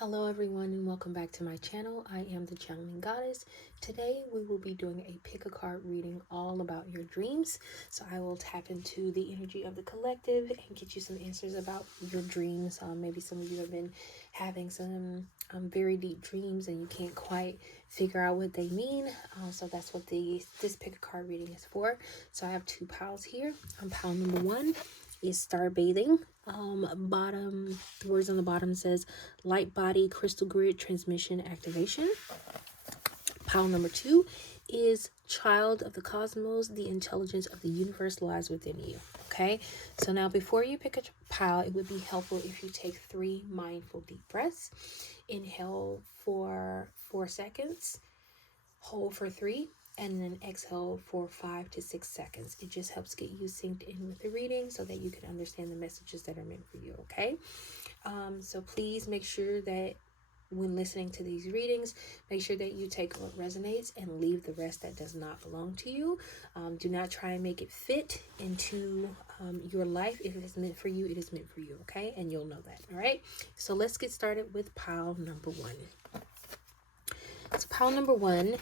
Hello everyone and welcome back to my channel. I am the Channeling Goddess. Today we will be doing a pick a card reading all about your dreams. So I will tap into the energy of the collective and get you some answers about your dreams. Maybe some of you have been having some very deep dreams and you can't quite figure out what they mean. So that's what this pick a card reading is for. So I have two piles here. Pile number one is star bathing. The words on the bottom says light body crystal grid transmission activation. Pile number two is child of the cosmos. The intelligence of the universe lies within you. Okay, so now before you pick a pile, it would be helpful if you take 3 mindful deep breaths. Inhale for 4 seconds, hold for 3, and then exhale for 5 to 6 seconds. It just helps get you synced in with the reading so that you can understand the messages that are meant for you, okay? So please make sure that when listening to these readings, make sure that you take what resonates and leave the rest that does not belong to you. Do not try and make it fit into your life. If it is meant for you, it is meant for you, okay? And you'll know that, all right? So let's get started with pile number one. So pile number one,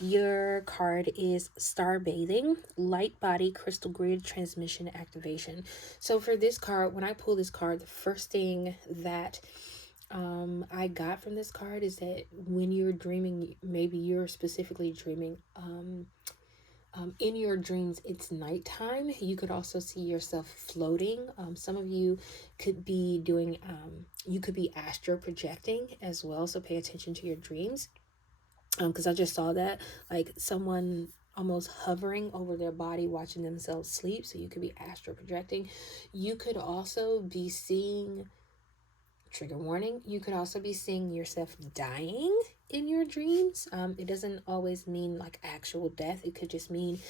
your card is Star Bathing, Light Body Crystal Grid Transmission Activation. So for this card, when I pull this card, the first thing that I got from this card is that when you're dreaming, maybe you're specifically dreaming in your dreams, it's nighttime. You could also see yourself floating. Some of you could be doing, you could be astral projecting as well. So pay attention to your dreams. Because I just saw that, like someone almost hovering over their body, watching themselves sleep. So you could be astral projecting. You could also be seeing, trigger warning, you could also be seeing yourself dying in your dreams. It doesn't always mean like actual death. It could just mean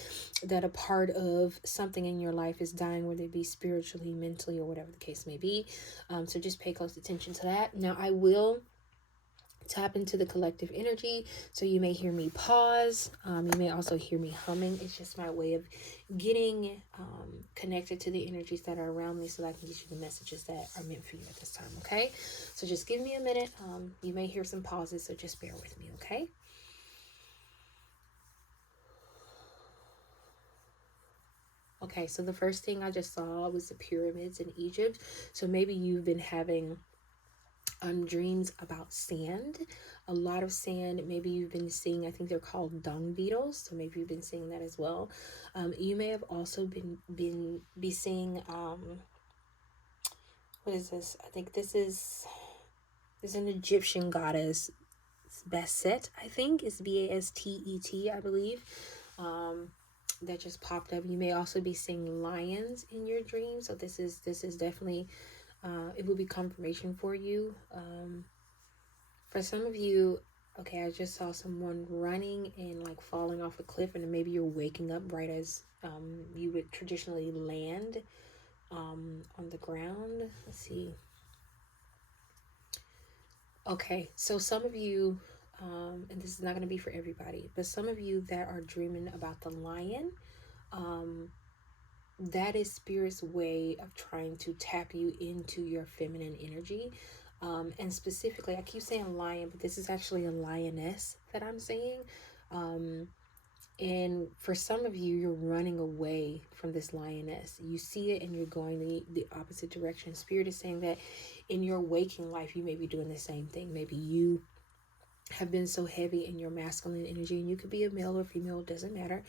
that a part of something in your life is dying, whether it be spiritually, mentally, or whatever the case may be. So just pay close attention to that. Now I will tap into the collective energy, so you may hear me pause. You may also hear me humming. It's just my way of getting connected to the energies that are around me so that I can get you the messages that are meant for you at this time, okay? So just give me a minute. You may hear some pauses, so just bear with me, okay? Okay, so the first thing I just saw was the pyramids in Egypt. So maybe you've been having dreams about sand, a lot of sand. Maybe you've been seeing, I think they're called dung beetles, so maybe you've been seeing that as well. You may have also been seeing what is this? I think this is an Egyptian goddess, Bastet. I think it's Bastet, I believe. That just popped up. You may also be seeing lions in your dreams, so this is definitely it will be confirmation for you. For some of you, okay, I just saw someone running and like falling off a cliff, and then maybe you're waking up right as you would traditionally land on the ground. Let's see. Okay, so some of you, and this is not going to be for everybody, but some of you that are dreaming about the lion, that is Spirit's way of trying to tap you into your feminine energy. And specifically, I keep saying lion, but this is actually a lioness that I'm seeing. And for some of you, you're running away from this lioness. You see it and you're going the opposite direction. Spirit is saying that in your waking life, you may be doing the same thing. Maybe you have been so heavy in your masculine energy, and you could be a male or female, it doesn't matter.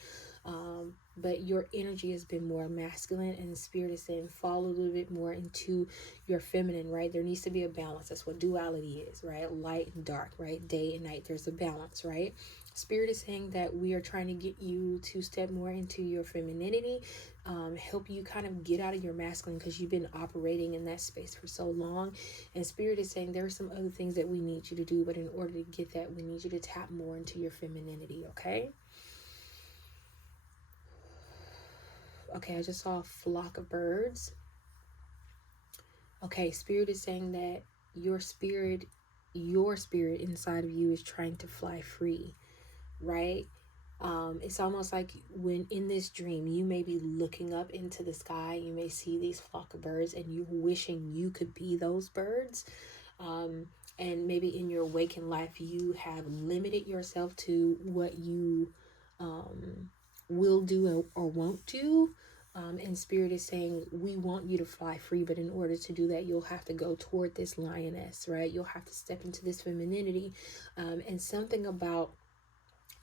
But your energy has been more masculine, and the Spirit is saying fall a little bit more into your feminine, right? There needs to be a balance. That's what duality is, right? Light and dark, right? Day and night. There's a balance, right? Spirit is saying that we are trying to get you to step more into your femininity, help you kind of get out of your masculine, because you've been operating in that space for so long. And Spirit is saying there are some other things that we need you to do, but in order to get that, we need you to tap more into your femininity, okay? Okay, I just saw a flock of birds. Okay, Spirit is saying that your spirit inside of you is trying to fly free, right? It's almost like when in this dream, you may be looking up into the sky, you may see these flock of birds, and you're wishing you could be those birds. And maybe in your waking life, you have limited yourself to what you will do or won't do. And Spirit is saying, we want you to fly free, but in order to do that, you'll have to go toward this lioness, right? You'll have to step into this femininity, and something about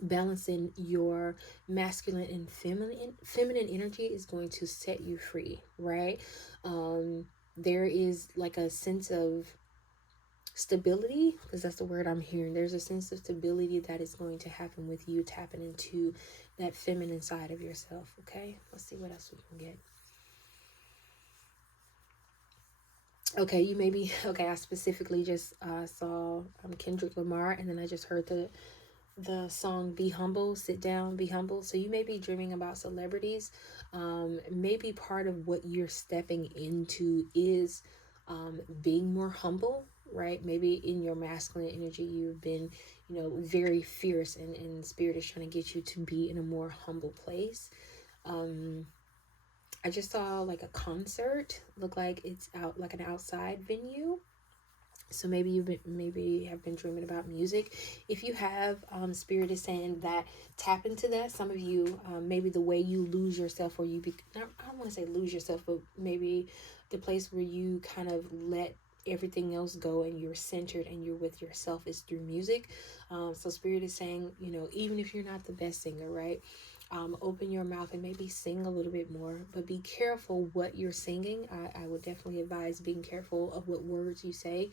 balancing your masculine and feminine energy is going to set you free, right? There is like a sense of stability, because that's the word I'm hearing. There's a sense of stability that is going to happen with you tapping into that feminine side of yourself. Okay, let's see what else we can get. Okay, you may be okay. I specifically just saw Kendrick Lamar, and then I just heard the song Be Humble, Sit Down, Be Humble. So you may be dreaming about celebrities. Maybe part of what you're stepping into is being more humble, right? Maybe in your masculine energy, you've been, very fierce, and Spirit is trying to get you to be in a more humble place. I just saw like a concert, look like it's out like an outside venue. So maybe have been dreaming about music. If you have, Spirit is saying that tap into that. Some of you, maybe the way you lose yourself, or I don't want to say lose yourself, but maybe the place where you kind of let everything else go and you're centered and you're with yourself is through music. So Spirit is saying, even if you're not the best singer, right? Open your mouth and maybe sing a little bit more, but be careful what you're singing. I would definitely advise being careful of what words you say,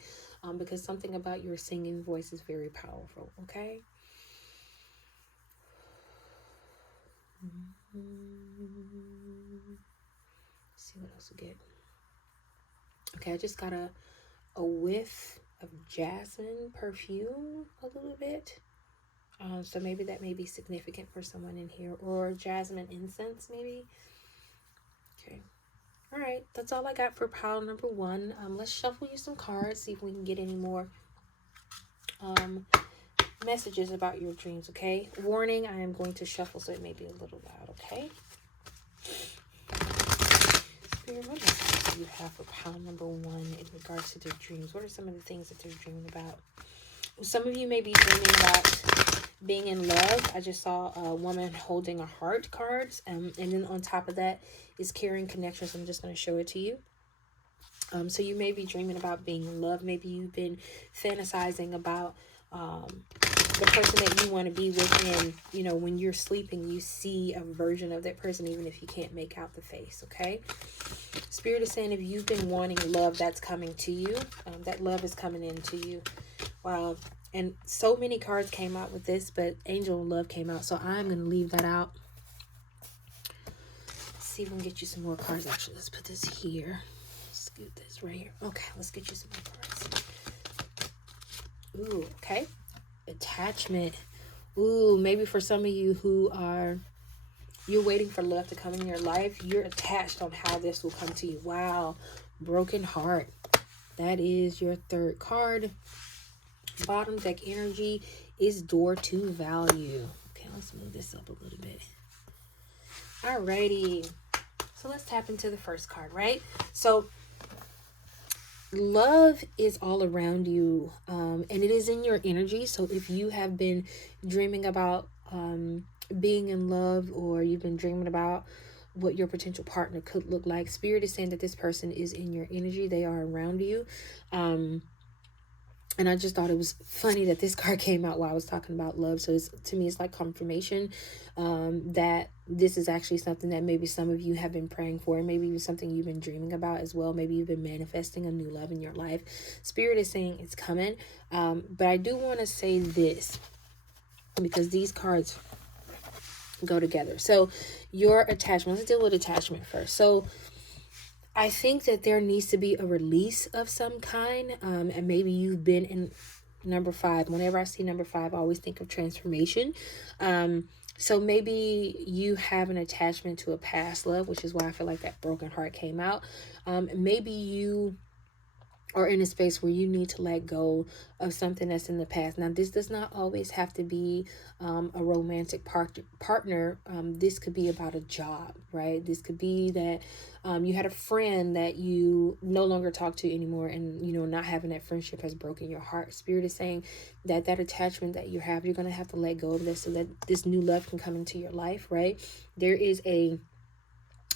because something about your singing voice is very powerful. Okay. Let's see what else we get. Okay, I just got a whiff of jasmine perfume a little bit. So maybe that may be significant for someone in here, or jasmine incense maybe. Okay. All right, that's all I got for pile number 1. Let's shuffle you some cards, see if we can get any more messages about your dreams, okay? Warning, I am going to shuffle, so it may be a little loud, okay? Spirit, what messages do you have for pile number 1 in regards to their dreams? What are some of the things that they're dreaming about? Some of you may be dreaming about being in love. I just saw a woman holding a heart cards, and then on top of that is carrying connections. I'm just going to show it to you. So you may be dreaming about being in love. Maybe you've been fantasizing about the person that you want to be with, and when you're sleeping, you see a version of that person, even if you can't make out the face. Okay, Spirit is saying if you've been wanting love, that's coming to you. That love is coming into you. Wow. And so many cards came out with this, but Angel of Love came out, so I'm going to leave that out. Let's see if we can get you some more cards. Actually, let's put this here. Scoot this right here. Okay, let's get you some more cards. Ooh, okay. Attachment. Ooh, maybe for some of you who you're waiting for love to come in your life, you're attached on how this will come to you. Wow. Broken heart. That is your 3rd card. Bottom deck energy is door to value. Okay, let's move this up a little bit. Alrighty. So let's tap into the first card, right? So love is all around you, and it is in your energy. So if you have been dreaming about being in love, or you've been dreaming about what your potential partner could look like, Spirit is saying that this person is in your energy. They are around you. And I just thought it was funny that this card came out while I was talking about love. So to me, it's like confirmation that this is actually something that maybe some of you have been praying for. Maybe even something you've been dreaming about as well. Maybe you've been manifesting a new love in your life. Spirit is saying it's coming. But I do want to say this, because these cards go together. So your attachment, let's deal with attachment first. So I think that there needs to be a release of some kind. And maybe you've been in number 5. Whenever I see number 5, I always think of transformation. So maybe you have an attachment to a past love, which is why I feel like that broken heart came out. Maybe you or in a space where you need to let go of something that's in the past. Now, this does not always have to be a romantic partner. This could be about a job, right? This could be that you had a friend that you no longer talk to anymore, and not having that friendship has broken your heart. Spirit is saying that attachment that you have, you're going to have to let go of this so that this new love can come into your life, right? There is a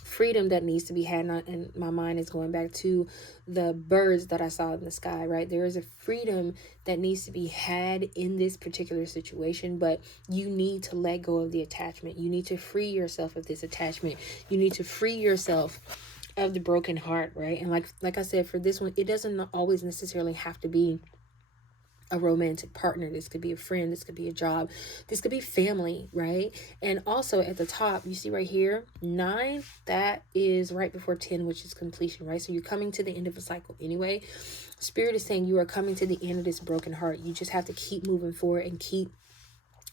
freedom that needs to be had, and my mind is going back to the birds that I saw in the sky, right? There is a freedom that needs to be had in this particular situation, but you need to let go of the attachment. You need to free yourself of this attachment. You need to free yourself of the broken heart, right? And like I said, for this one, it doesn't always necessarily have to be a romantic partner. This could be a friend, this could be a job, this could be family, right? And also at the top, you see right here, 9, that is right before 10, which is completion, right? So you're coming to the end of a cycle anyway. Spirit is saying you are coming to the end of this broken heart. You just have to keep moving forward and keep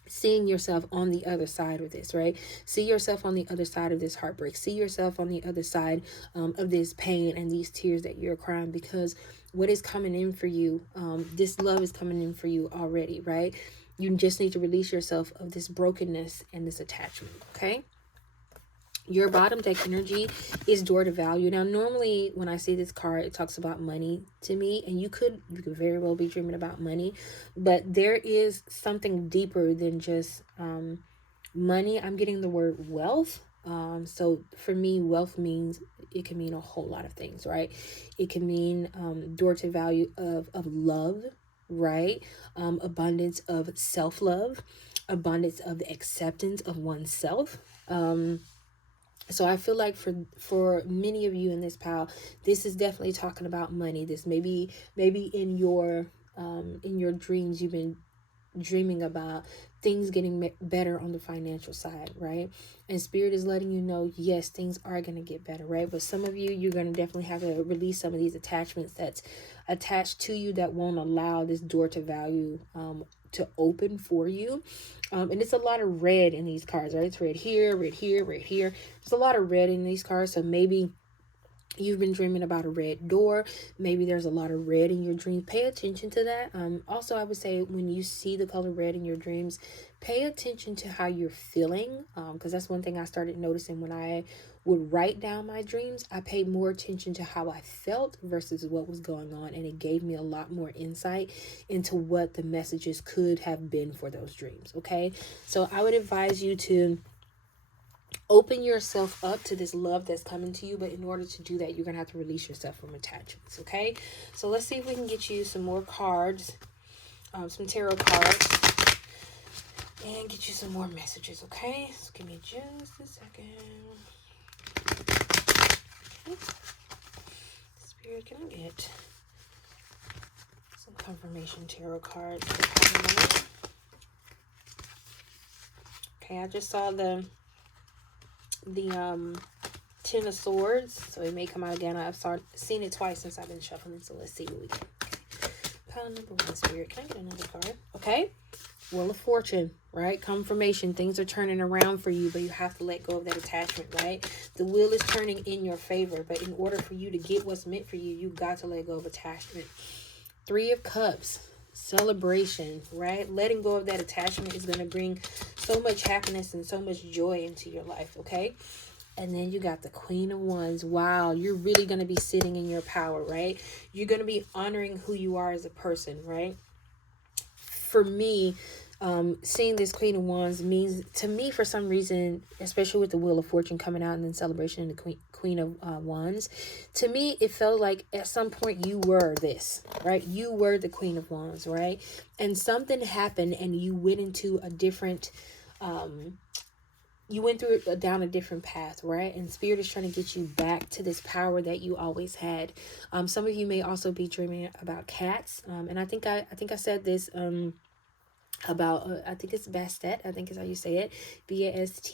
seeing yourself on the other side of this, right? See yourself on the other side of this heartbreak. See yourself on the other side of this pain and these tears that you're crying, because what is coming in for you, this love is coming in for you already, right? You just need to release yourself of this brokenness and this attachment, okay? Your bottom deck energy is door to value. Now, normally when I see this card, it talks about money to me, and you could very well be dreaming about money, but there is something deeper than just money. I'm getting the word wealth. So for me, wealth means, it can mean a whole lot of things, right? It can mean door to value of love, right? Abundance of self-love, abundance of the acceptance of oneself. So I feel like for many of you in this pile, this is definitely talking about money. This maybe in your dreams, you've been dreaming about things getting better on the financial side, right? And Spirit is letting you know, yes, things are going to get better, right? But some of you, you're going to definitely have to release some of these attachments that's attached to you that won't allow this door to value to open for you. And it's a lot of red in these cards, right? It's red here, red here, red here. There's a lot of red in these cards. So maybe you've been dreaming about a red door. Maybe there's a lot of red in your dreams. Pay attention to that. Also, I would say when you see the color red in your dreams, pay attention to how you're feeling. Because that's one thing I started noticing when I would write down my dreams. I paid more attention to how I felt versus what was going on. And it gave me a lot more insight into what the messages could have been for those dreams. Okay. So I would advise you to open yourself up to this love that's coming to you, but in order to do that, you're gonna have to release yourself from attachments. Okay, so let's see if we can get you some more cards, some tarot cards, and get you some more messages. Okay, so give me just a second. Okay. Spirit, can I get some confirmation tarot cards? Okay, I just saw the 10 of Swords, so it may come out again. I've seen it twice since I've been shuffling, so let's see what we get. Okay. Pile number 1, Spirit. Can I get another card? Okay. Wheel of Fortune, right? Confirmation. Things are turning around for you, but you have to let go of that attachment, right? The wheel is turning in your favor, but in order for you to get what's meant for you, you've got to let go of attachment. 3 of Cups. Celebration, right? Letting go of that attachment is going to bring so much happiness and so much joy into your life, okay? And then you got the Queen of Wands. Wow, you're really going to be sitting in your power, right? You're going to be honoring who you are as a person, right? For me, seeing this Queen of Wands means to me, for some reason, especially with the Wheel of Fortune coming out and then Celebration and the Queen of Wands, to me it felt like at some point you were this, right? You were the Queen of Wands, right? And something happened and you went into a different you went through down a different path, right? And Spirit is trying to get you back to this power that you always had. Some of you may also be dreaming about cats, and I think I said this about I think it's Bastet, I think is how you say it, Bastet.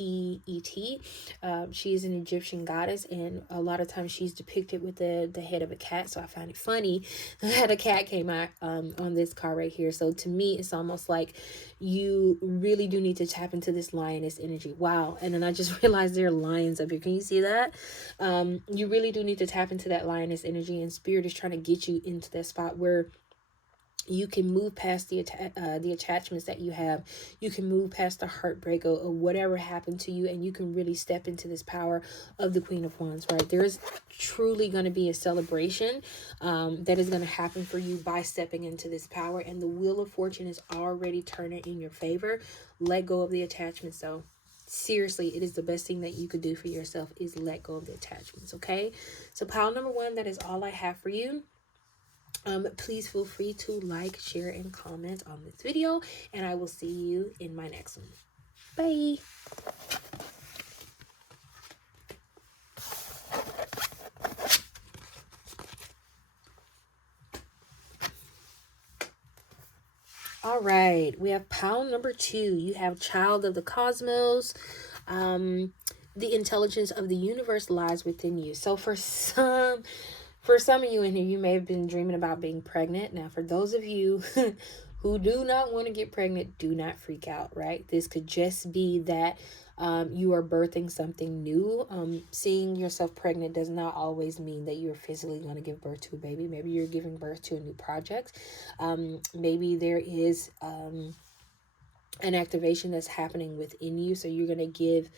She is an Egyptian goddess, and a lot of times she's depicted with the head of a cat. So I find it funny that a cat came out on this card right here. So to me, it's almost like you really do need to tap into this lioness energy. Wow. And then I just realized there are lions up here. Can you see that? You really do need to tap into that lioness energy, and spirit is trying to get you into that spot where you can move past the attachments that you have. You can move past the heartbreak or whatever happened to you, and you can really step into this power of the Queen of Wands, right? There's truly going to be a celebration that is going to happen for you by stepping into this power, and the Wheel of Fortune is already turning in your favor. Let go of the attachments, though. Seriously, it is the best thing that you could do for yourself is let go of the attachments, okay? So pile number one, that is all I have for you. Please feel free to like, share, and comment on this video, and I will see you in my next one. Bye. All right, we have pile number two. You have Child of the Cosmos. The intelligence of the universe lies within you. So for some of you in here, you may have been dreaming about being pregnant. Now, for those of you who do not want to get pregnant, do not freak out, right? This could just be that you are birthing something new. Seeing yourself pregnant does not always mean that you're physically going to give birth to a baby. Maybe you're giving birth to a new project. Maybe there is an activation that's happening within you. So you're going to give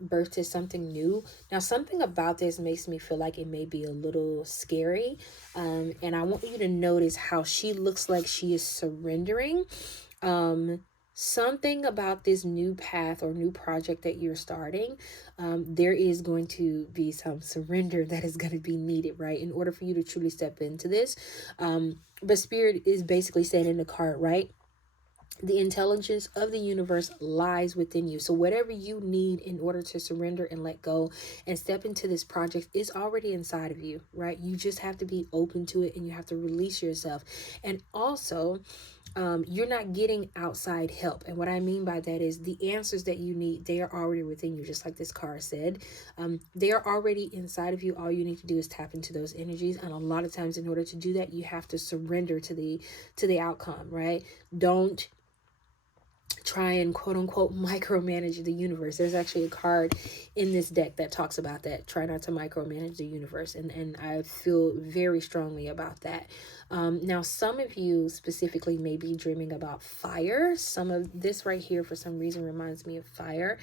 birth to something new. Now, something about this makes me feel like it may be a little scary. And I want you to notice how she looks like she is surrendering. Something about this new path or new project that you're starting, there is going to be some surrender that is going to be needed, right? In order for you to truly step into this. But Spirit is basically saying in the card, right? The intelligence of the universe lies within you. So whatever you need in order to surrender and let go and step into this project is already inside of you, right? You just have to be open to it, and you have to release yourself. And also, you're not getting outside help. And what I mean by that is the answers that you need, they are already within you, just like this card said. They are already inside of you. All you need to do is tap into those energies. And a lot of times, in order to do that, you have to surrender to the outcome, right? Don't try and quote unquote micromanage the universe. There's actually a card in this deck that talks about that. Try not to micromanage the universe. And I feel very strongly about that. Now, some of you specifically may be dreaming about fire. Some of this right here, for some reason, reminds me of fire.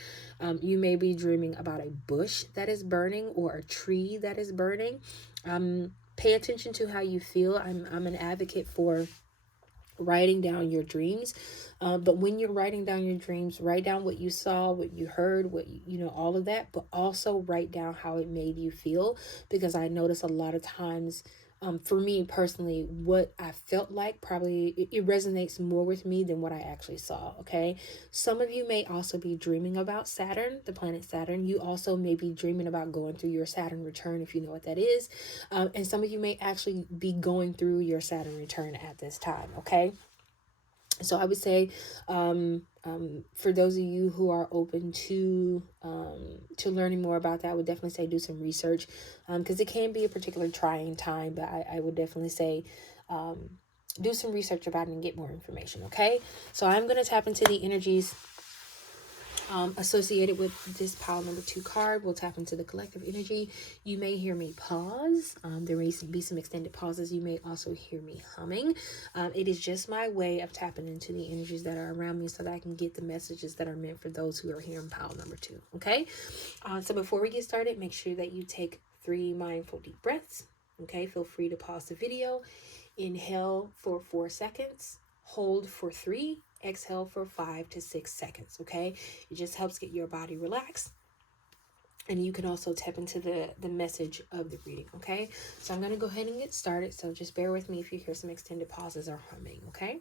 You may be dreaming about a bush that is burning or a tree that is burning. Pay attention to how you feel. I'm an advocate for writing down your dreams, but when you're writing down your dreams, write down what you saw, what you heard, what you know, all of that, but also write down how it made you feel, because I notice a lot of times, for me personally, what I felt like probably it resonates more with me than what I actually saw. Okay, some of you may also be dreaming about Saturn, the planet Saturn. You also may be dreaming about going through your Saturn return, if you know what that is. And some of you may actually be going through your Saturn return at this time. Okay, so I would say, for those of you who are open to learning more about that, I would definitely say do some research, because it can be a particularly trying time. But I would definitely say do some research about it and get more information. Okay, so I'm going to tap into the energies associated with this pile number two card. We'll tap into the collective energy. You may hear me pause. There may be some extended pauses. You may also hear me humming. It is just my way of tapping into the energies that are around me so that I can get the messages that are meant for those who are here in pile number two. Okay, so before we get started, make sure that you take 3 mindful deep breaths. Okay, feel free to pause the video. Inhale for 4 seconds. Hold for 3. Exhale for 5 to 6 seconds. Okay, it just helps get your body relaxed, and you can also tap into the message of the reading. Okay, so I'm going to go ahead and get started, so just bear with me if you hear some extended pauses or humming. Okay,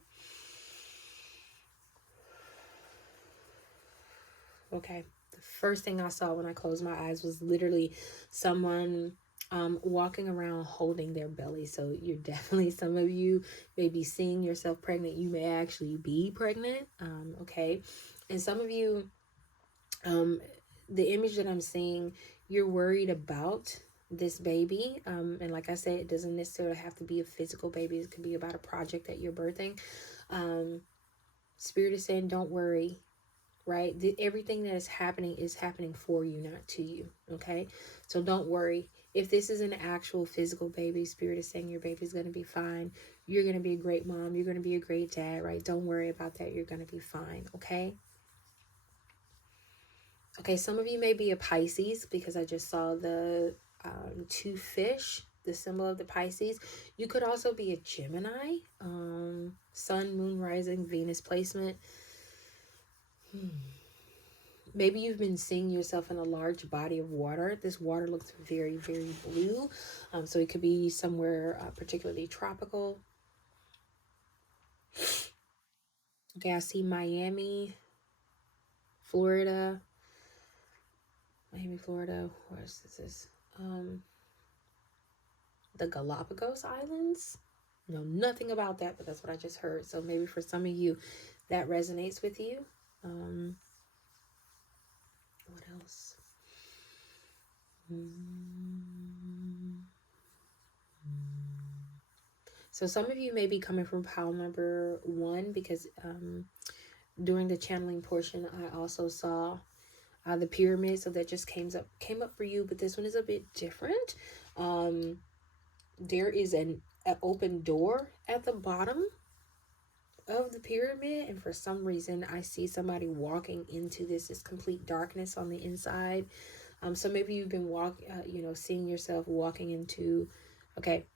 the first thing I saw when I closed my eyes was literally someone walking around holding their belly. So you're definitely, some of you may be seeing yourself pregnant. You may actually be pregnant. Okay. And some of you, the image that I'm seeing, you're worried about this baby. And like I said, it doesn't necessarily have to be a physical baby. It could be about a project that you're birthing. Spirit is saying, don't worry, right? Everything that is happening for you, not to you. Okay. So don't worry. If this is an actual physical baby, Spirit is saying your baby's going to be fine. You're going to be a great mom. You're going to be a great dad, right? Don't worry about that. You're going to be fine. Okay. Okay, some of you may be a Pisces because I just saw the two fish, the symbol of the Pisces. You could also be a Gemini, Sun, Moon, Rising, Venus placement. Maybe you've been seeing yourself in a large body of water. This water looks very, very blue. So it could be somewhere particularly tropical. Okay, I see Miami, Florida. Miami, Florida. Where is this? The Galapagos Islands. Know nothing about that, but that's what I just heard. So maybe for some of you, that resonates with you. What else? So some of you may be coming from pile number 1 because during the channeling portion, I also saw the pyramid. So that just came up for you, but this one is a bit different. There is an open door at the bottom of the pyramid, and for some reason I see somebody walking into this complete darkness on the inside. So maybe you've been seeing yourself walking into, okay,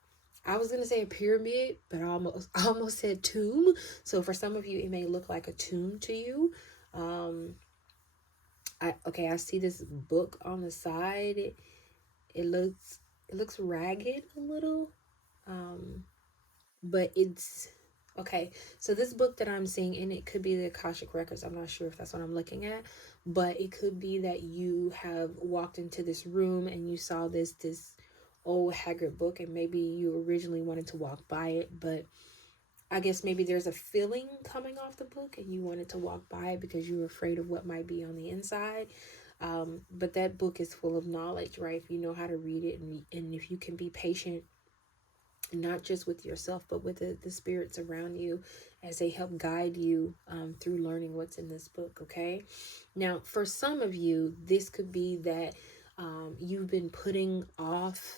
I was gonna say a pyramid, but I almost said tomb. So for some of you, it may look like a tomb to you. I see this book on the side. It looks ragged a little, but it's okay. So this book that I'm seeing, and it could be the Akashic Records. I'm not sure if that's what I'm looking at, but it could be that you have walked into this room and you saw this old haggard book, and maybe you originally wanted to walk by it, but I guess maybe there's a feeling coming off the book and you wanted to walk by it because you were afraid of what might be on the inside. But that book is full of knowledge, right? If you know how to read it, and if you can be patient, not just with yourself, but with the spirits around you as they help guide you through learning what's in this book. Okay. Now, for some of you, this could be that you've been putting off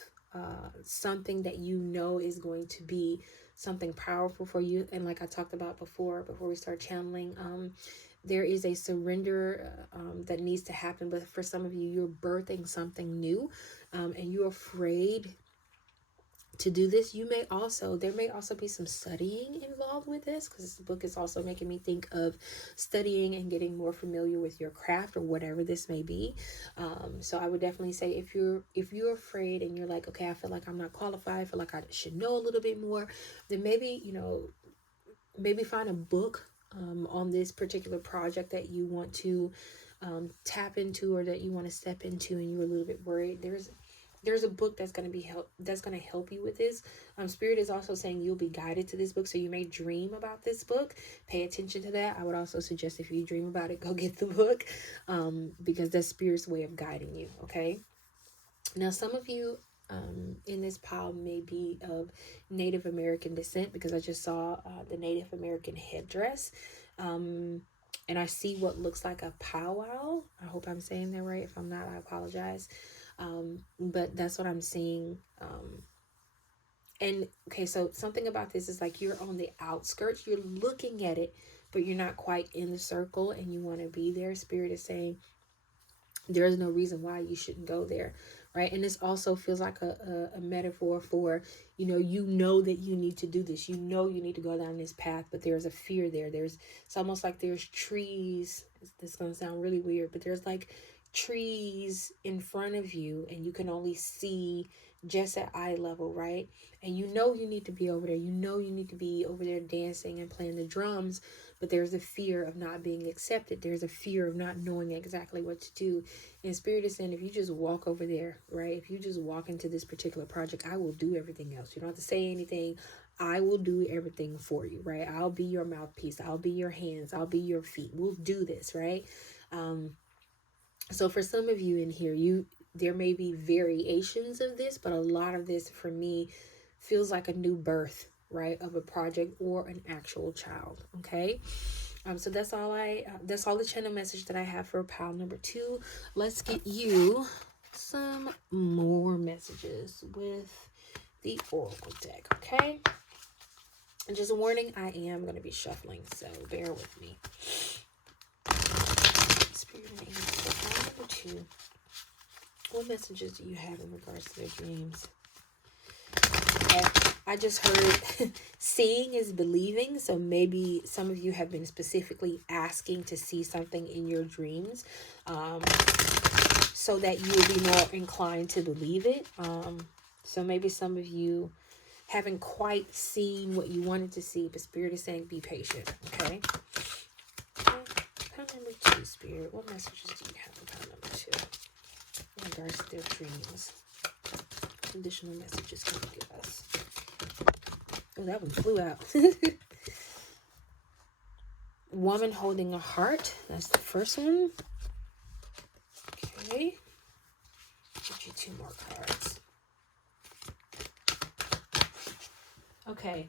something that you know is going to be something powerful for you. And like I talked about before we start channeling, there is a surrender that needs to happen. But for some of you, you're birthing something new, and you're afraid to do this. There may also be some studying involved with this, because this book is also making me think of studying and getting more familiar with your craft or whatever this may be. So I would definitely say, if you're afraid and you're like, okay, I feel like I'm not qualified, I feel like I should know a little bit more, then maybe find a book on this particular project that you want to tap into, or that you want to step into, and you're a little bit worried. There's a book that's going to help you with this. Spirit is also saying you'll be guided to this book, so you may dream about this book. Pay attention to that. I would also suggest, if you dream about it, go get the book, because that's Spirit's way of guiding you. Okay. Now, some of you in this pile may be of Native American descent, because I just saw the Native American headdress. And I see what looks like a powwow. I hope I'm saying that right. If I'm not, I apologize. But that's what I'm seeing. And okay, so something about this is like you're on the outskirts, you're looking at it, but you're not quite in the circle, and you want to be there. Spirit is saying there is no reason why you shouldn't go there, right? And this also feels like a metaphor for, you know that you need to do this. You need to go down this path, but there's a fear there. It's almost like there's trees. This is going to sound really weird, but there's like trees in front of you, and you can only see just at eye level, right? And you know you need to be over there. You know you need to be over there dancing and playing the drums, but there's a fear of not being accepted. There's a fear of not knowing exactly what to do. And Spirit is saying, if you just walk over there, right? If you just walk into this particular project, I will do everything else. You don't have to say anything. I will do everything for you, right? I'll be your mouthpiece. I'll be your hands. I'll be your feet. We'll do this, right? So for some of you in here, there may be variations of this, but a lot of this for me feels like a new birth, right, of a project or an actual child. Okay. So that's all the channel message that I have for pile number 2. Let's get you some more messages with the Oracle deck. Okay. And just a warning, I am going to be shuffling, so bear with me. Spirit and angels for pile number 2. What messages do you have in regards to their dreams? Okay. I just heard seeing is believing. So maybe some of you have been specifically asking to see something in your dreams, so that you'll be more inclined to believe it. So maybe some of you haven't quite seen what you wanted to see, but Spirit is saying be patient. Okay. Pile number 2, Spirit. What messages do you have for pile number 2? In regards to their dreams. Additional messages can you give us? Oh, that one flew out. Woman holding a heart. That's the first one. Okay. Get you 2 more cards. Okay.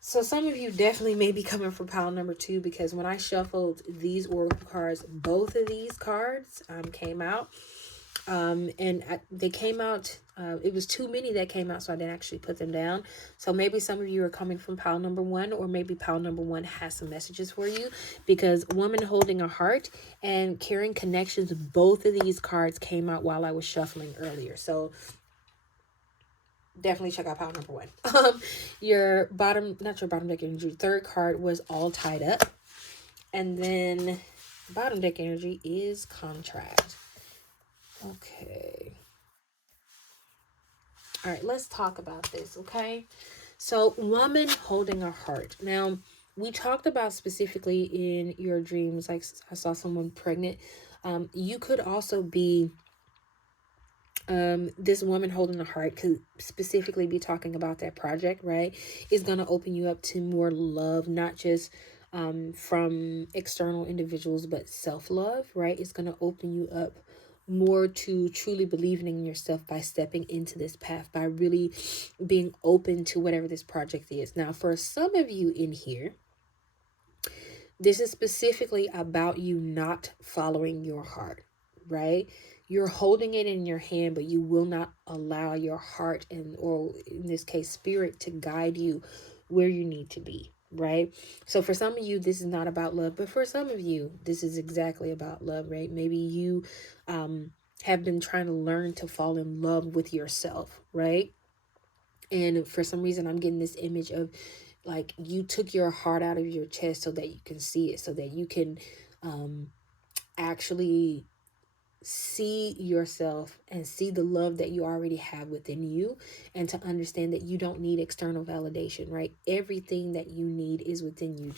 So some of you definitely may be coming for pile number 2, because when I shuffled these oracle cards, both of these cards came out. They came out, it was too many that came out, so I didn't actually put them down. So maybe some of you are coming from pile number 1, or maybe pile number 1 has some messages for you, because woman holding a heart and carrying connections, both of these cards came out while I was shuffling earlier. So definitely check out pile number 1. Your not your bottom deck energy, third card was all tied up. And then bottom deck energy is contract. Okay. All right, let's talk about this, okay? So, woman holding a heart. Now, we talked about specifically in your dreams, like I saw someone pregnant. You could also be this woman holding a heart, could specifically be talking about that project, right? Is going to open you up to more love, not just from external individuals, but self-love, right? It's going to open you up more to truly believing in yourself by stepping into this path, by really being open to whatever this project is. Now, for some of you in here, this is specifically about you not following your heart, right? You're holding it in your hand, but you will not allow your heart or in this case, spirit, to guide you where you need to be, right? So for some of you, this is not about love, but for some of you, this is exactly about love, right? Maybe you have been trying to learn to fall in love with yourself, right? And for some reason, I'm getting this image of like you took your heart out of your chest so that you can see it, so that you can actually see yourself and see the love that you already have within you, and to understand that you don't need external validation, right? Everything that you need is within you.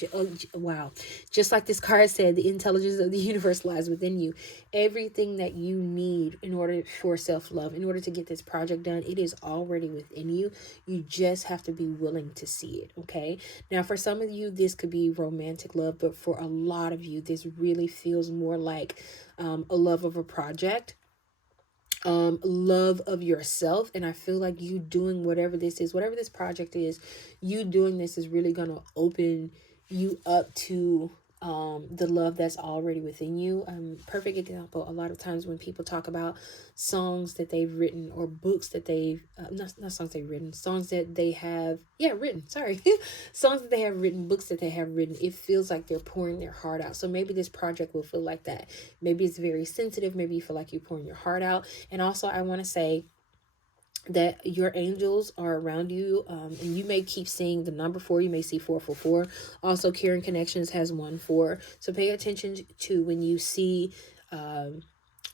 Wow. Just like this card said, the intelligence of the universe lies within you. Everything that you need in order for self-love, in order to get this project done, it is already within you. You just have to be willing to see it, okay? Now, for some of you, this could be romantic love, but for a lot of you, this really feels more like a love of a project, love of yourself. And I feel like you doing whatever this is, whatever this project is, you doing this is really going to open you up to the love that's already within you. Perfect example, a lot of times when people talk about songs that they've written, or books that they've not songs they've written, songs that they have written, sorry songs that they have written, books that they have written, it feels like they're pouring their heart out. So maybe this project will feel like that. Maybe it's very sensitive. Maybe you feel like you're pouring your heart out. And also, I want to say that your angels are around you, and you may keep seeing the number 4. You may see 444. Also, Karen Connections has 1-4. So pay attention to when you see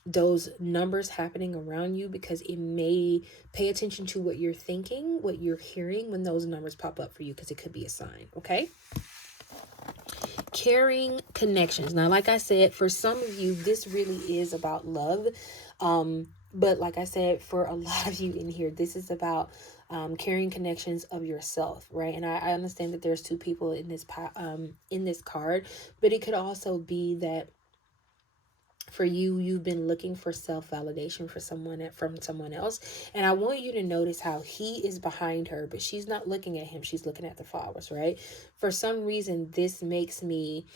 those numbers happening around you, because it may pay attention to what you're thinking, what you're hearing when those numbers pop up for you, because it could be a sign. Okay. Caring connections. Now, like I said, for some of you, this really is about love. But like I said, for a lot of you in here, this is about carrying connections of yourself, right? And I understand that there's two people in this card, but it could also be that for you, you've been looking for self-validation from someone else. And I want you to notice how he is behind her, but she's not looking at him, she's looking at the flowers, right? For some reason, this makes me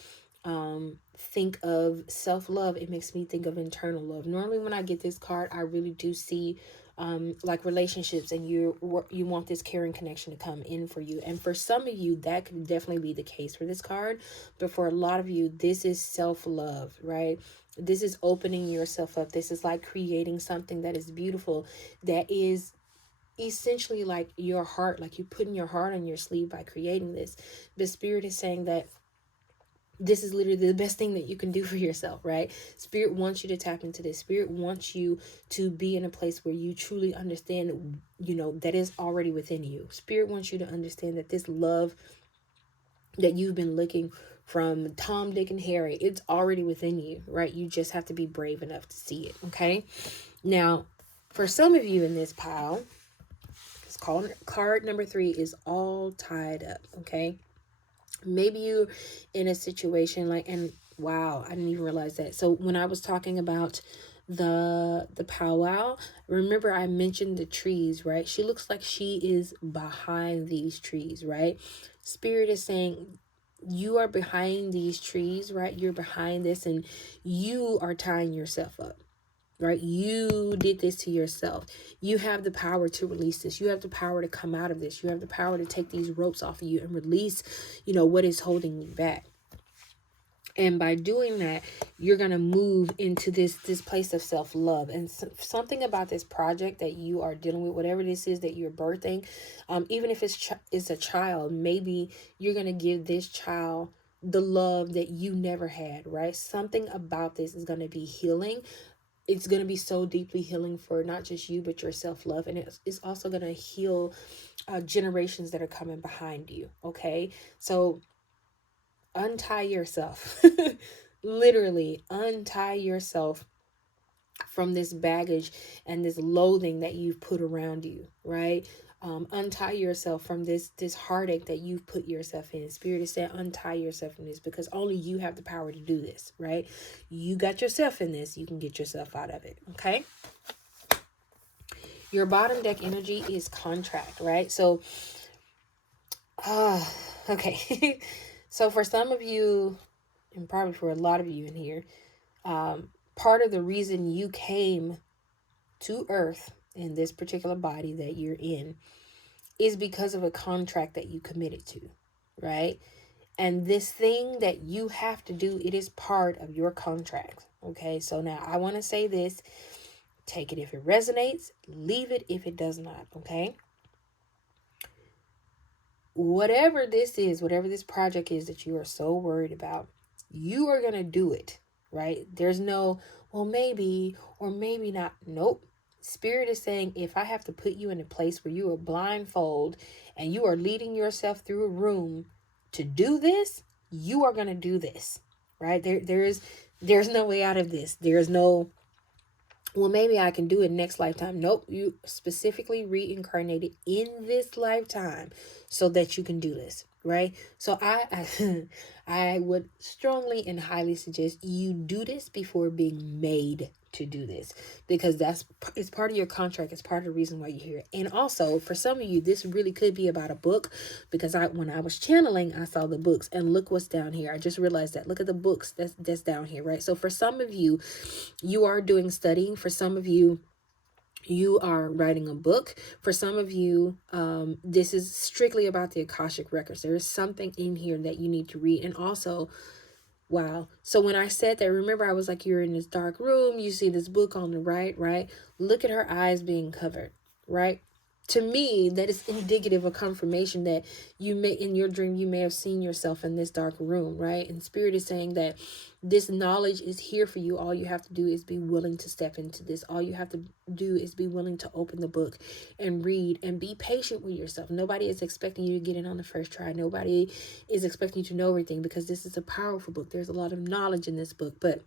think of self-love. It makes me think of internal love. Normally when I get this card, I really do see like relationships, and you want this caring connection to come in for you. And for some of you, that could definitely be the case for this card, but for a lot of you, this is self-love, right? This is opening yourself up. This is like creating something that is beautiful, that is essentially like your heart, like you putting your heart on your sleeve by creating this. The spirit is saying that this is literally the best thing that you can do for yourself, right? Spirit wants you to tap into this. Spirit wants you to be in a place where you truly understand, that is already within you. Spirit wants you to understand that this love that you've been looking from Tom, Dick, and Harry, it's already within you, right? You just have to be brave enough to see it, okay? Now, for some of you in this pile, it's called card number 3 is all tied up, okay? Maybe you in a situation like, and wow, I didn't even realize that. So when I was talking about the powwow, remember I mentioned the trees, right? She looks like she is behind these trees, right? Spirit is saying you are behind these trees, right? You're behind this, and you are tying yourself up, right? You did this to yourself. You have the power to release this. You have the power to come out of this. You have the power to take these ropes off of you and release, what is holding you back. And by doing that, you're going to move into this place of self-love. And something about this project that you are dealing with, whatever this is that you're birthing, even if it's a child, maybe you're going to give this child the love that you never had, right? Something about this is going to be healing. It's going to be so deeply healing for not just you, but your self-love. And it's also going to heal generations that are coming behind you. Okay. So untie yourself, literally untie yourself from this baggage and this loathing that you've put around you, right? Untie yourself from this heartache that you've put yourself in. Spirit is saying untie yourself from this, because only you have the power to do this, right? You got yourself in this, you can get yourself out of it. Okay. Your bottom deck energy is contract, right? So okay. So for some of you, and probably for a lot of you in here, part of the reason you came to earth in this particular body that you're in is because of a contract that you committed to, right? And this thing that you have to do, it is part of your contract. Okay, so now I want to say this. Take it if it resonates, leave it if it does not. Okay, whatever this is, whatever this project is that you are so worried about, you are going to do it, right? There's no, well, maybe or maybe not. Nope. Spirit is saying, if I have to put you in a place where you are blindfold and you are leading yourself through a room to do this, you are going to do this, right? There's no way out of this. There's no, well, maybe I can do it next lifetime. Nope. You specifically reincarnated in this lifetime so that you can do this, right? So I would strongly and highly suggest you do this before being made to do this, because it's part of your contract. It's part of the reason why you're here. And also for some of you, this really could be about a book, because when I was channeling, I saw the books, and look what's down here. I just realized that. Look at the books that's down here, right? So for some of you, you are doing studying. For some of you, you are writing a book. For some of you, this is strictly about the Akashic records. There is something in here that you need to read. And also, wow. So when I said that, remember I was like, you're in this dark room, you see this book on the right? Look at her eyes being covered, right? to me, that is indicative of confirmation that you may, in your dream, you may have seen yourself in this dark room, right? And Spirit is saying that this knowledge is here for you. All you have to do is be willing to step into this. All you have to do is be willing to open the book and read and be patient with yourself. Nobody is expecting you to get in on the first try. Nobody is expecting you to know everything, because this is a powerful book. There's a lot of knowledge in this book, but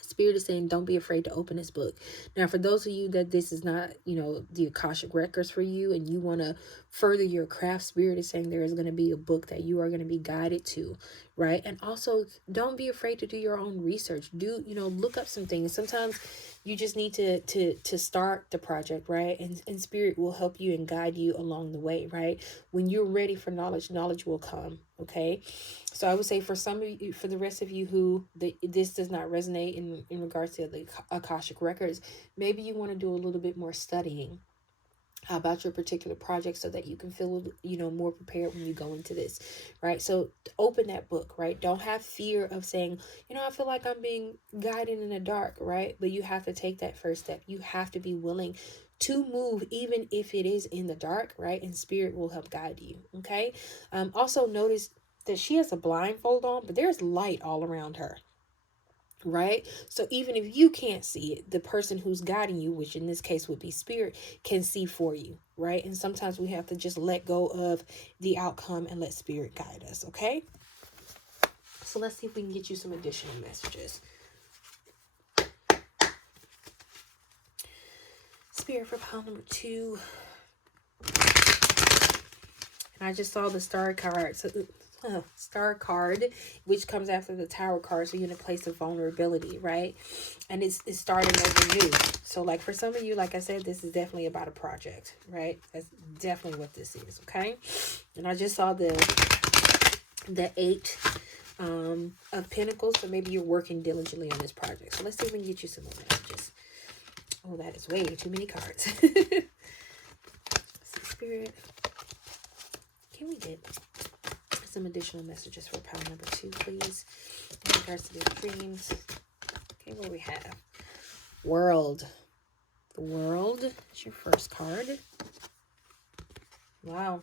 Spirit is saying, don't be afraid to open this book. Now, for those of you that this is not, the Akashic Records for you, and you want to further your craft, Spirit is saying there is going to be a book that you are going to be guided to, right? And also, don't be afraid to do your own research. Look up some things. Sometimes you just need to start the project, right? And Spirit will help you and guide you along the way, right? When you're ready for knowledge, knowledge will come, okay? So I would say for some of you, for the rest of you who this does not resonate in regards to the Akashic Records, maybe you want to do a little bit more studying about your particular project so that you can feel, more prepared when you go into this, right? So open that book, right? Don't have fear of saying, I feel like I'm being guided in the dark, right? But you have to take that first step. You have to be willing to move, even if it is in the dark, right? And Spirit will help guide you, okay? Also notice that she has a blindfold on, but there's light all around her, right? So even if you can't see it, the person who's guiding you, which in this case would be Spirit, can see for you, right? And sometimes we have to just let go of the outcome and let Spirit guide us, okay? So let's see if we can get you some additional messages. Spirit for pile number 2. And I just saw the star card. So star card, which comes after the Tower card, so you're in a place of vulnerability, right? And it's starting over new. So like for some of you, like I said, this is definitely about a project, right? That's definitely what this is, okay? And I just saw the 8 of Pentacles, so maybe you're working diligently on this project. So let's see if we can get you some more messages. Oh, that is way too many cards. Spirit, can we get some additional messages for pile number 2, please, in regards to their dreams? Okay, what do we have? World. The World is your first card. Wow.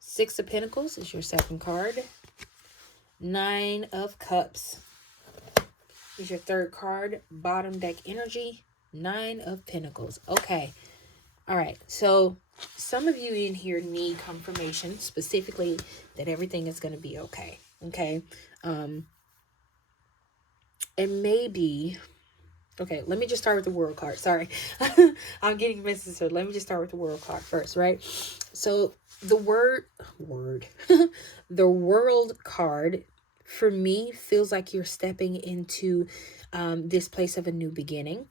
6 of Pentacles is your second card. 9 of Cups is your third card. Bottom deck energy, 9 of Pentacles. Okay. All right. So some of you in here need confirmation, specifically that everything is going to be okay. Okay. And maybe, okay, let me just start with the World card. Sorry. I'm getting messages. So let me just start with the World card first, right? So the the World card for me feels like you're stepping into this place of a new beginning.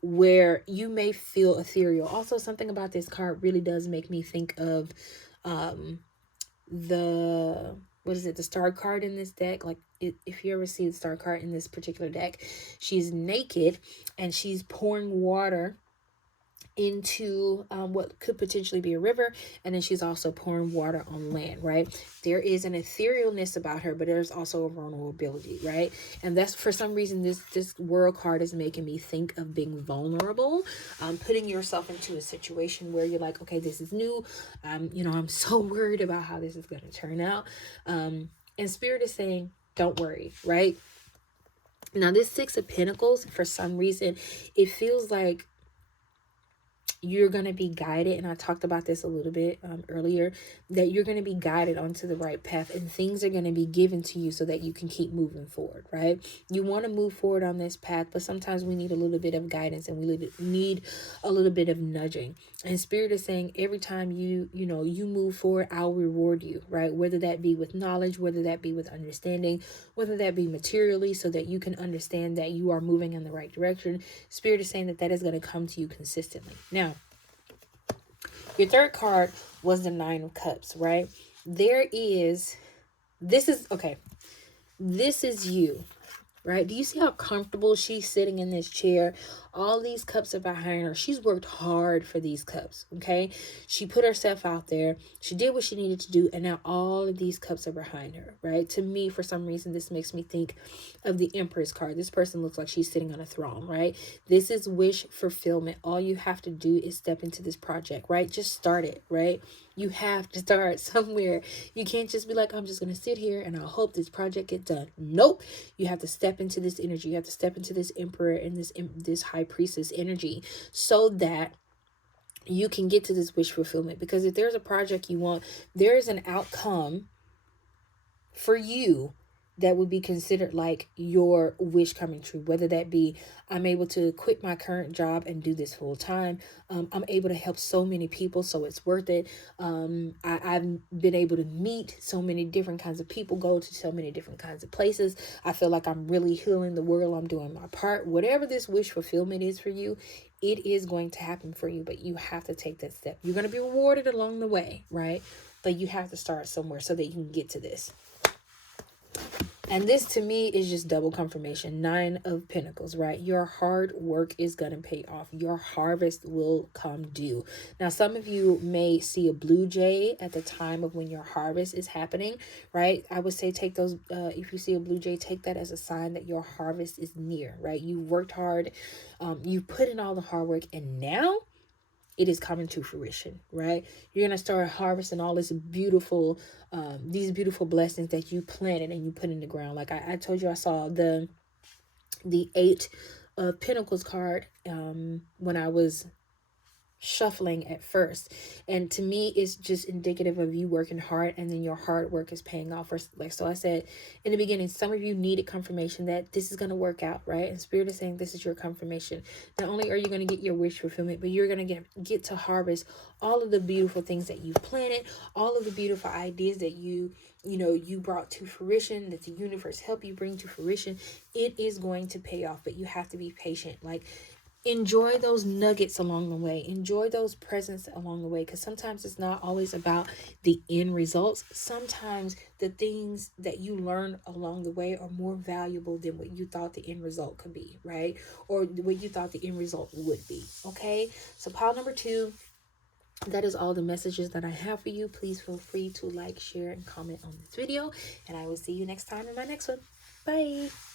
Where you may feel ethereal. Also, something about this card really does make me think of the star card in this deck. Like if you ever see the star card in this particular deck, she's naked and she's pouring water into what could potentially be a river, and then she's also pouring water on land, right? There is an etherealness about her, but there's also a vulnerability, right? And that's, for some reason, this World card is making me think of being vulnerable, putting yourself into a situation where you're like, okay, this is new, I'm so worried about how this is going to turn out, and Spirit is saying, don't worry, right? Now this 6 of Pentacles, for some reason, it feels like you're going to be guided, and I talked about this a little bit earlier, that you're going to be guided onto the right path, and things are going to be given to you so that you can keep moving forward, right? You want to move forward on this path, but sometimes we need a little bit of guidance, and we need a little bit of nudging. And Spirit is saying every time you move forward, I'll reward you, right? Whether that be with knowledge, whether that be with understanding, whether that be materially, so that you can understand that you are moving in the right direction. Spirit is saying that is going to come to you consistently. Now, your third card was the 9 of Cups, right? This is you, right? Do you see how comfortable she's sitting in this chair? All these cups are behind her. She's worked hard for these cups, okay? She put herself out there. She did what she needed to do, and now all of these cups are behind her, right? To me, for some reason, this makes me think of the Empress card. This person looks like she's sitting on a throne, right? This is wish fulfillment. All you have to do is step into this project, right? Just start it, right? You have to start somewhere. You can't just be like, I'm just going to sit here and I'll hope this project gets done. Nope. You have to step into this energy. You have to step into this emperor and this high priestess energy so that you can get to this wish fulfillment. Because if there's a project you want, there is an outcome for you that would be considered like your wish coming true, whether that be I'm able to quit my current job and do this full time. I'm able to help so many people, so it's worth it. I've been able to meet so many different kinds of people, go to so many different kinds of places. I feel like I'm really healing the world. I'm doing my part. Whatever this wish fulfillment is for you, it is going to happen for you, but you have to take that step. You're going to be rewarded along the way, right? But you have to start somewhere so that you can get to this. And this to me is just double confirmation. 9 of Pentacles, right? Your hard work is going to pay off. Your harvest will come due. Now, some of you may see a blue jay at the time of when your harvest is happening, right? I would say take those, if you see a blue jay, take that as a sign that your harvest is near, right? You worked hard. You put in all the hard work, and now it is coming to fruition, right? You're going to start harvesting all this beautiful, these beautiful blessings that you planted and you put in the ground. Like I told you, I saw the 8 of Pentacles card when I was shuffling at first, and to me it's just indicative of you working hard, and then your hard work is paying off. Or like, so I said in the beginning, some of you needed confirmation that this is going to work out, right? And Spirit is saying this is your confirmation. Not only are you going to get your wish fulfillment, but you're going to get to harvest all of the beautiful things that you've planted, all of the beautiful ideas that you brought to fruition, that the universe helped you bring to fruition. It is going to pay off, but you have to be patient. Like, enjoy those nuggets along the way. Enjoy those presents along the way, because sometimes it's not always about the end results. Sometimes the things that you learn along the way are more valuable than what you thought the end result could be, right? Or what you thought the end result would be. Okay, so pile number 2, that is all the messages that I have for you. Please feel free to like, share, and comment on this video, and I will see you next time in my next one. Bye.